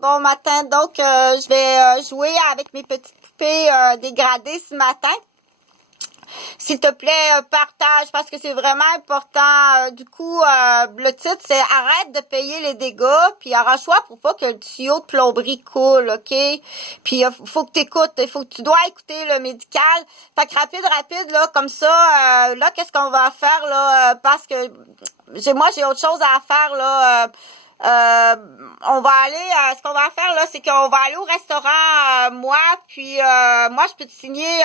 bon matin. Donc, je vais jouer avec mes petites poupées dégradées ce matin. S'il te plaît, partage parce que c'est vraiment important. Du coup, le titre, c'est « Arrête de payer les dégâts, puis arrange-toi pour pas que le tuyau de plomberie coule, OK? » Puis, faut que tu écoutes, tu dois écouter le médical. Fait que rapide, là, comme ça, là, qu'est-ce qu'on va faire, là? Parce que moi, j'ai autre chose à faire, là. On va aller, ce qu'on va faire là, c'est qu'on va aller au restaurant, moi, puis moi, je peux te signer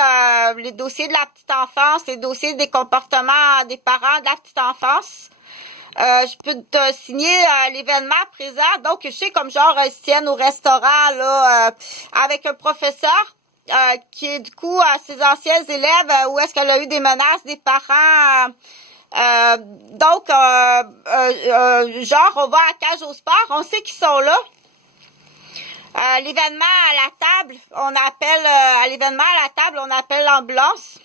les dossiers de la petite enfance, les dossiers des comportements des parents de la petite enfance. Je peux te signer l'événement présent. Donc, je sais comme genre, ils se tiennent au restaurant là, avec un professeur qui est du coup ses anciens élèves, où est-ce qu'elle a eu des menaces des parents. Donc, genre, on va à Cage au Sport, on sait qu'ils sont là. L'événement à la table, on appelle, à l'événement à la table, on appelle l'ambulance.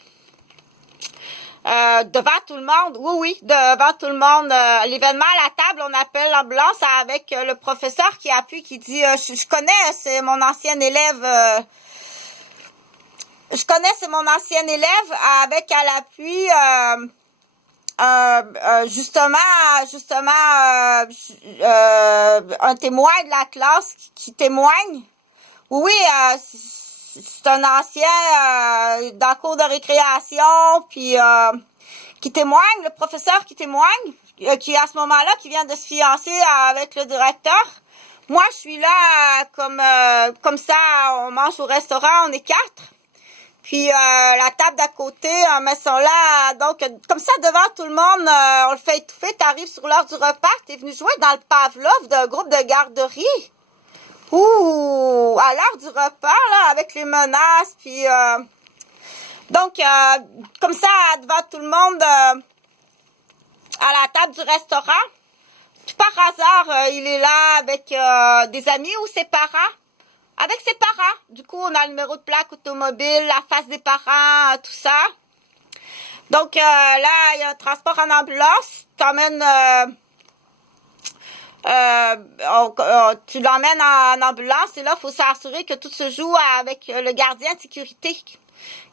Devant tout le monde, oui, devant tout le monde. L'événement à la table, on appelle l'ambulance avec le professeur qui appuie, qui dit, je connais, c'est mon ancien élève, c'est mon ancien élève, avec à l'appui, justement, un témoin de la classe qui témoigne. Oui, c'est un ancien dans la cour de récréation, puis qui témoigne, le professeur qui témoigne, qui à ce moment-là, qui vient de se fiancer avec le directeur. Moi, je suis là comme ça, on mange au restaurant, on est 4. Puis la table d'à côté, mais sont là, donc comme ça devant tout le monde, on le fait étouffer, t'arrives sur l'heure du repas, t'es venu jouer dans le Pavlov d'un groupe de garderie. Ouh, à l'heure du repas, là, avec les menaces, puis donc comme ça, devant tout le monde, à la table du restaurant, tout par hasard, il est là avec des amis ou ses parents. Avec ses parents. Du coup, on a le numéro de plaque automobile, la face des parents, tout ça. Donc, là, il y a un transport en ambulance. Tu l'emmènes en ambulance et là, il faut s'assurer que tout se joue avec le gardien de sécurité.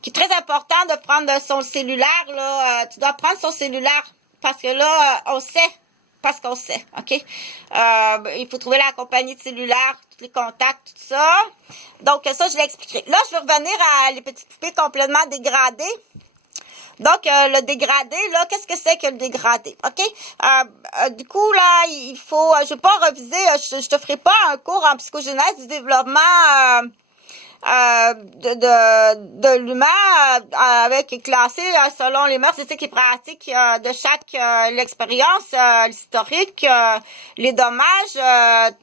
Qui est très important de prendre son cellulaire. Là, tu dois prendre son cellulaire parce que là, on sait. Parce qu'on sait, OK? Il faut trouver la compagnie de cellulaire, tous les contacts, tout ça. Donc, ça, je l'ai expliqué. Là, je vais revenir à les petites poupées complètement dégradées. Donc, le dégradé, là, qu'est-ce que c'est que le dégradé? OK? Du coup, là, il faut... je vais pas reviser, je te ferai pas un cours en psychogenèse du développement... de l'humain avec classé selon les mœurs, éthiques et pratiques de chaque l'expérience, l'historique, les dommages,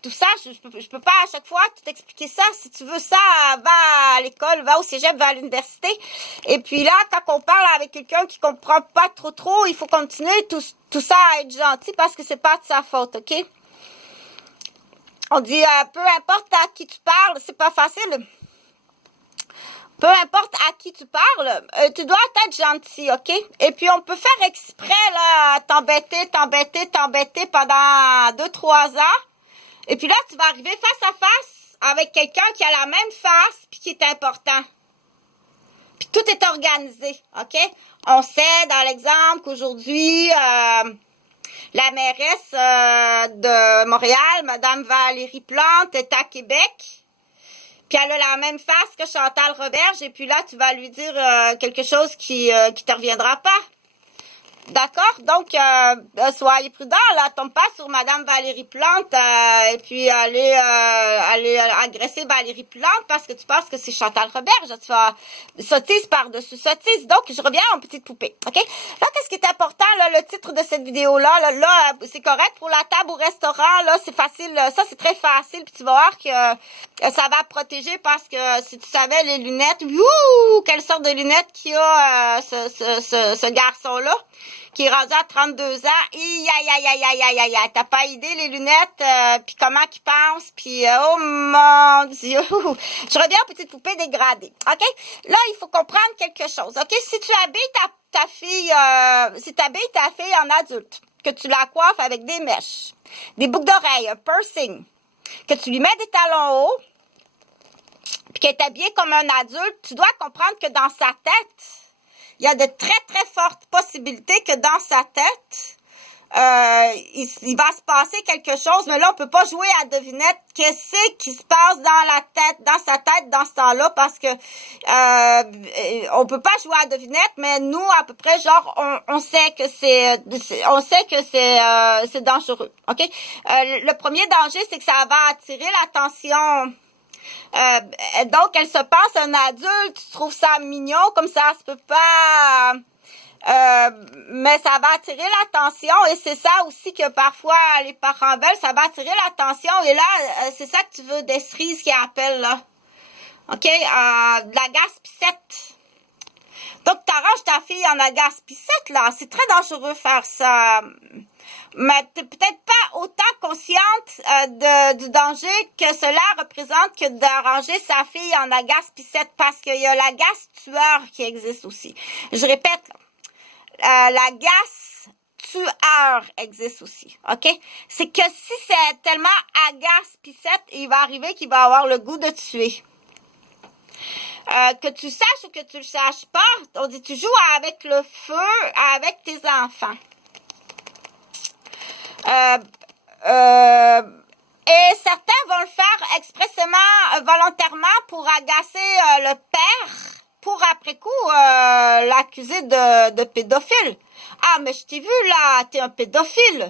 tout ça. Je peux pas à chaque fois tout expliquer ça. Si tu veux ça, va à l'école, va au cégep, va à l'université. Et puis là, quand on parle avec quelqu'un qui comprend pas trop, il faut continuer tout ça à être gentil parce que c'est pas de sa faute, OK? On dit peu importe à qui tu parles, c'est pas facile. Peu importe à qui tu parles, tu dois être gentil, OK? Et puis, on peut faire exprès, là, t'embêter pendant 2-3 ans. Et puis là, tu vas arriver face à face avec quelqu'un qui a la même face puis qui est important. Puis tout est organisé, OK? On sait, dans l'exemple, qu'aujourd'hui, la mairesse de Montréal, Madame Valérie Plante, est à Québec. Puis elle a la même face que Chantal Roberge. Et puis là, tu vas lui dire quelque chose qui te reviendra pas. D'accord? Donc, soyez prudents, là, tombe pas sur Madame Valérie Plante et puis aller agresser Valérie Plante parce que tu penses que c'est Chantal Roberge. Tu vas sottise par-dessus sottise. Donc, je reviens en petite poupée. OK? Là, qu'est-ce qui est important, là, le titre de cette vidéo-là, là, c'est correct pour la table au restaurant, là, c'est facile, ça, c'est très facile, puis tu vas voir que ça va protéger parce que si tu savais les lunettes, quelle sorte de lunettes qu'il a ce garçon-là, qui est rendu à 32 ans, aïe, t'as pas idée les lunettes, puis comment qu'il pense, puis oh mon Dieu, je reviens aux petites poupées dégradées, OK? Là, il faut comprendre quelque chose, OK? Si tu habilles ta fille, si tu habilles ta fille en adulte, que tu la coiffes avec des mèches, des boucles d'oreilles, un piercing, que tu lui mets des talons hauts, puis qu'elle est habillée comme un adulte, tu dois comprendre que dans sa tête, il y a de très, très fortes possibilités que dans sa tête, il va se passer quelque chose, mais là, on peut pas jouer à devinette qu'est-ce qui se passe dans la tête, dans sa tête, dans ce temps-là, parce que on peut pas jouer à devinette, mais nous, à peu près, genre, on sait que c'est dangereux, ok? Le premier danger, c'est que ça va attirer l'attention. Donc, elle se pense un adulte, tu trouves ça mignon, comme ça se peut pas... mais ça va attirer l'attention et c'est ça aussi que parfois les parents veulent, ça va attirer l'attention et là, c'est ça que tu veux des cerises qui appellent là. OK? De la gaspissette. Donc, t'arranges ta fille en agaspissette, là. C'est très dangereux faire ça. Mais t'es peut-être pas autant consciente du danger que cela représente que d'arranger sa fille en agaspissette parce qu'il y a la gastueur qui existe aussi. Je répète, là. La tueur existe aussi, ok? C'est que si c'est tellement agace-pissette, il va arriver qu'il va avoir le goût de tuer. Que tu saches ou que tu le saches pas, on dit tu joues avec le feu avec tes enfants. Et certains vont le faire expressément, volontairement pour agacer le père, pour après coup l'accuser de pédophile. Ah, mais je t'ai vu là, t'es un pédophile.